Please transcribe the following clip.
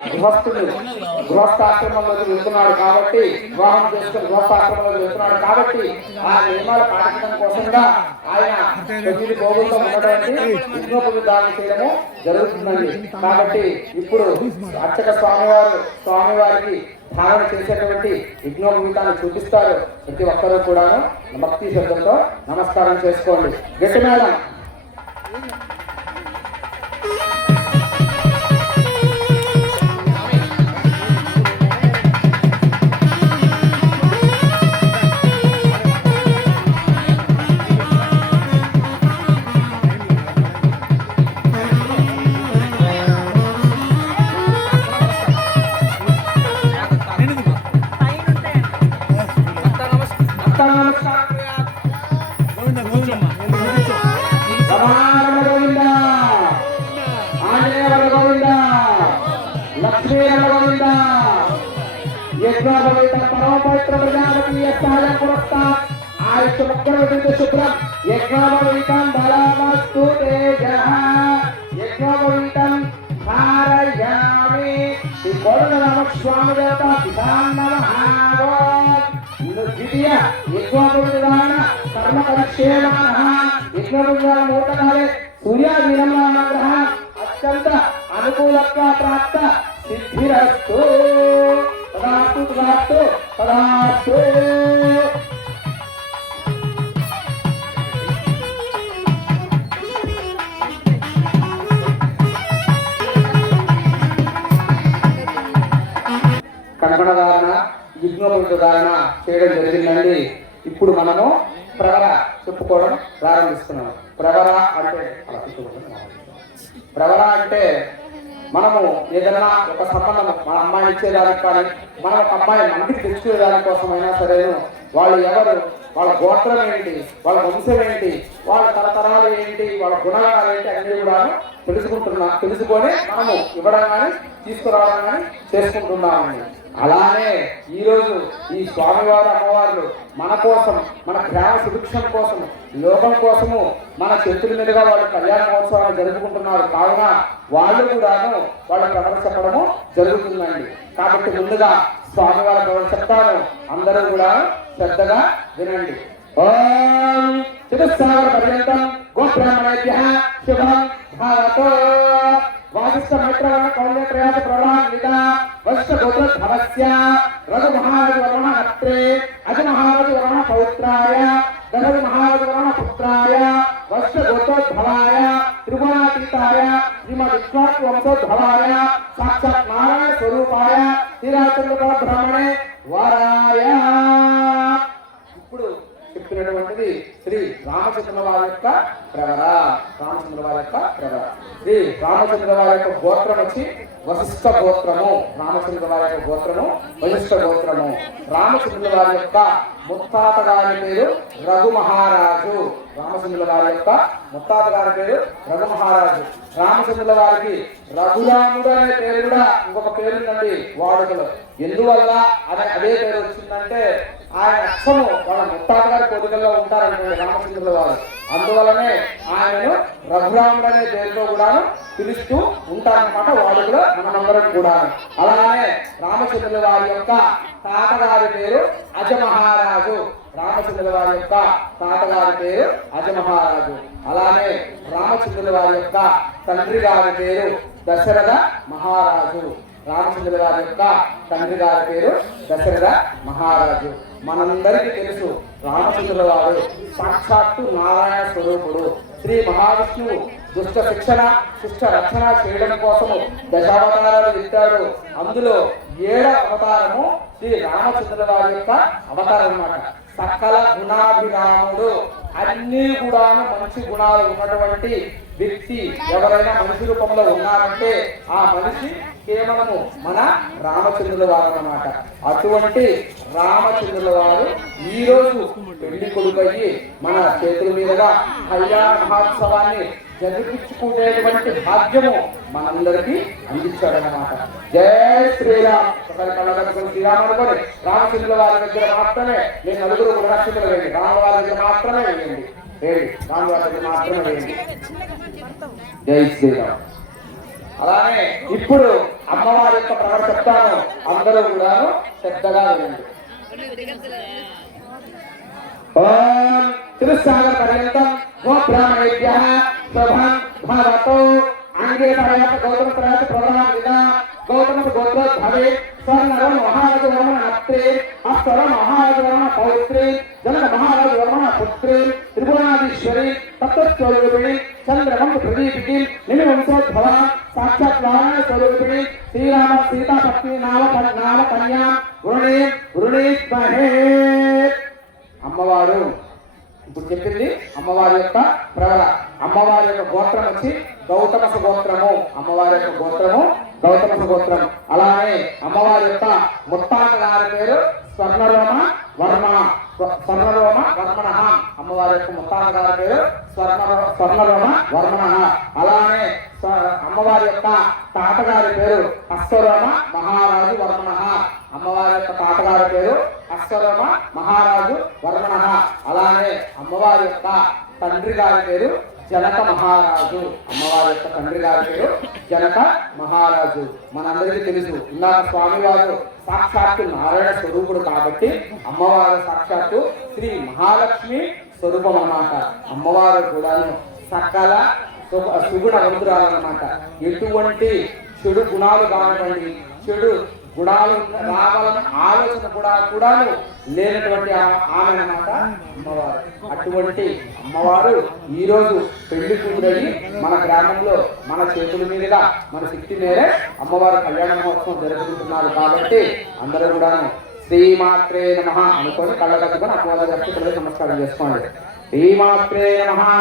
గృహస్థుడు గృహస్థాశ్రమంలోకి వెళ్తున్నాడు కాబట్టి, వివాహం చేసుకుని గృహస్థాశ్రమంలోకి వెళ్తున్నాడు కాబట్టి ఆ నియమాలు పాటించడం కోసంగా ఆయన 9 గోవులతో ఉన్నటువంటి యజ్ఞోపవీతాన్ని చేయడము జరుగుతుందండి. కాబట్టి ఇప్పుడు అర్చక స్వామివారికి ధారణ చేసేటువంటి యజ్ఞోపవీతాన్ని చూపిస్తారు. ప్రతి ఒక్కరూ కూడాను భక్తి శ్రద్ధలతో నమస్కారం చేసుకోండి. గట్టి మేడం పరమపవిత్ర ప్రజాపతి ఆయుష్మగ్రవృద్ధ శుభ్రం యజ్ఞోపవీతం బలమస్తు తేజః యజ్ఞోపవీతం ధారయామి. శ్రీ కోదండరామస్వామి దేవత పితాన్ నమః. ద్వితీయ యజ్ఞోపవీతాన కర్మ పరిక్షేమానః యజ్ఞోపవీతాన మూర్తకాలే సూర్యాదీనమానగ్రహ అత్యంత అనుకూలత్వ ప్రాప్త సిద్ధిరస్తు. తదాస్తు తదాస్తు తదాస్తు. కంకణ ధారణ యజ్ఞోపవీత ధారణ చేయడం జరిగిందండి. ఇప్పుడు మనము ప్రవర చెప్పుకోవడం ప్రారంభిస్తున్నాం. ప్రవర అంటే మనము ఏదైనా ఒక సంబంధం మన అమ్మాయిని ఇచ్చేదానికి కానీ, మనం ఒక అమ్మాయి మందికి తెచ్చుకునేదాని కోసమైనా సరేను, వాళ్ళు ఎవరు, వాళ్ళ గోత్రం ఏంటి, వాళ్ళ వంశం ఏంటి, వాళ్ళ తరతరాలు ఏంటి, వాళ్ళ గుణాలు ఏంటి అన్ని కూడా తెలుసుకొని మనము ఇవ్వడం కానీ తీసుకురావడం కానీ చేసుకుంటున్నామండి. అలానే ఈరోజు ఈ స్వామివారు అమ్మవార్లు మన కోసం, మన గ్రామ సుభిక్షం కోసం, లోకం కోసము మన చేతుల మీదుగా వాళ్ళు కళ్యాణ మహోత్సవాలు జరుపుకుంటున్నారు. కావున వాళ్ళు కూడాను వాళ్ళ ప్రవర్ చెప్పడము జరుగుతుందండి. కాబట్టి ముందుగా స్వామివారి ప్రవర్ చెప్తాను, అందరూ కూడా శ్రద్ధగా వినండి. ఓం చతుస్సాగర పర్యంతం గోబ్రాహ్మణేభ్యః శుభం భవతు. వాసిష్ఠ మైత్రవణ కౌల్య ప్రయాస ప్రవరాన్విత వశిష్ఠ గోత్రోద్భవస్య రఘు మహారాజు వరణ నత్రే అజ మహారాజు వరణ పౌత్రాయ దశరథ మహారాజు వరణ పుత్రాయ వశిష్ఠ గోత్రోద్భవాయ త్రిగుణాతీతాయ శ్రీమద్ విష్ణు వంశోద్భవాయ సాక్షాత్ నారాయణ స్వరూపాయ శ్రీరామచంద్ర బ్రహ్మణే వరాయ. ఇప్పుడు చెప్పినటువంటిది శ్రీ రామచంద్ర వారి యొక్క ప్రవర. రామచంద్ర వారి యొక్క ప్రవర. శ్రీ రామచంద్ర వారి యొక్క గోత్రం వచ్చి వశిష్ఠ గోత్రము. రామచంద్ర వారి యొక్క గోత్రము వశిష్ఠ గోత్రము. రామచంద్ర వారి యొక్క ముత్తాత గారి పేరు రఘు మహారాజు. రామచంద్ర వారి యొక్క ముత్తాత గారి పేరు రఘు మహారాజు. రామచంద్ర వారికి రఘురాముడు అనే పేరు కూడా ఇంకొక పేరుందండి వాడుకలో. ఎందువల్ల అదే పేరు వచ్చిందంటే ఆయన అక్షము వాళ్ళ ముత్తాత గారి కోరికల్లో ఉంటారనుకోండి రామచంద్రుల వారు. అందువల్లనే ఆయనను రఘురాముడు అనే పేరుతో కూడా పిలుస్తూ ఉంటారన్నమాట వాడుకలో మనందరం కూడా. అలానే రామచంద్రుల వారి యొక్క తాతగారి పేరు అజమహారాజు. రామచంద్రుల వారి యొక్క తాతగారి పేరు అజమహారాజు. అలానే రామచంద్రుల వారి యొక్క తండ్రి గారి పేరు దశరథ మహారాజు. రామచంద్ర గారి యొక్క తండ్రి గారి పేరు దశరథ మహారాజు. మనందరికీ తెలుసు రామచంద్రుల వారు సాక్షాత్తు నారాయణ స్వరూపుడు. శ్రీ మహావిష్ణువు దుష్ట శిక్షణ శిష్ట రక్షణ చేయడం కోసము దశావతారాలు ఎత్తాడు. అందులో 7వ అవతారము శ్రీ రామచంద్ర వారి యొక్క అవతారం అన్నమాట. సకల గుణాభిరాముడు. అన్ని కూడాను మంచి గుణాలు ఉన్నటువంటి వ్యక్తి ఎవరైనా మనిషి రూపంలో ఉన్నారంటే ఆ మనిషి కేవలము మన రామచంద్రుల వారు అన్నమాట. అటువంటి రామచంద్రుల వారు ఈ రోజు పెళ్లి కొడుకయ్యి మన చేతుల మీదుగా కళ్యాణ మహోత్సవాన్ని జరిపించుకునేటువంటి భాగ్యము మనందరికీ అందించాడనమాట. జై శ్రీరామ్. శ్రీరామ్ అనుకోని రామచంద్రుల వారి దగ్గర మాత్రమే నేను నలుగురు గుణరక్షకులు వేయండి, రామవారి దగ్గర మాత్రమే వేయండి, రామవారి దగ్గర మాత్రమే వేయండి. జై శ్రీరామ్. అలానే ఇప్పుడు అమ్మవారి యొక్క ప్రవర చెప్తాను, అందరూ కూడా శ్రద్ధగా వినండి. ఓం తిరుసాగర పర్యంతం గోబ్రాహ్మణేభ్యః శుభం భవతు. అంగే పరయాత గౌతమ ప్రయాత ప్రధాన విద గౌతమ గోత్రోద్భవే స్వర్ణరం మహారాజ వర్మ నత్రే అప్సర మహారాజ వర్మ పౌత్రి జనక మహారాజ వర్మ పుత్రి త్రిభువనాధీశ్వరి తత్వస్వరూపిణి చంద్రవంశ ప్రదీపికి నిమివంశోద్భవ సాక్షాత్ నారాయణ స్వరూపిణి శ్రీరామ సీతాపత్ని నామ కన్యా వృణీత్మహే. అమ్మవారు ఇప్పుడు చెప్పింది అమ్మవారి యొక్క ప్రవర. అమ్మవారి యొక్క గోత్రం వచ్చి గౌతమస గోత్రము. అమ్మవారి యొక్క గోత్రము గౌతమస గోత్రం. అలానే అమ్మవారి యొక్క ముత్తాత గారి పేరు స్వర్ణరోమ వర్మ. స్వర్ణరోమ వర్మణ. అమ్మవారి యొక్క ముత్తాత గారి పేరు స్వర్ణరోమ వర్మణ. అలానే అమ్మవారి యొక్క తాతగారి పేరు అశ్వరోమ మహారాజు వర్మణ. అమ్మవారి యొక్క తాతగారి పేరు అశ్వరోమ మహారాజు వర్మణ. అలానే అమ్మవారి యొక్క తండ్రి గారి పేరు జనక మహారాజు. అమ్మవారి యొక్క తండ్రి గారి పేరు జనక మహారాజు. మనందరికీ తెలుసు, ఇందాక స్వామివారు సాక్షాత్తు నారాయణ స్వరూపుడు కాబట్టి అమ్మవారు సాక్షాత్తు శ్రీ మహాలక్ష్మి స్వరూపం అన్నమాట. అమ్మవారు కూడా సకల సుగుణవంతురాలన్నమాట. ఎటువంటి చెడు గుణాలు కానివ్వండి, చెడు గుణాలు రావాలన్న ఆలోచన కూడా లేనటువంటి ఆమె అన్నమాట అమ్మవారు. అటువంటి అమ్మవారు ఈరోజు పెళ్లి కూతురని మన గ్రామంలో మన చేతుల మీదుగా మన శక్తి మేరే అమ్మవారు కళ్యాణ మహోత్సవం జరుపుకుంటున్నారు. కాబట్టి అందరూ కూడా శ్రీమాత్రే నమః అనుకొని కళ్ళ కట్టుకొని అమ్మవారి నమస్కారం చేసుకోండి. శ్రీమాత్రే నమః.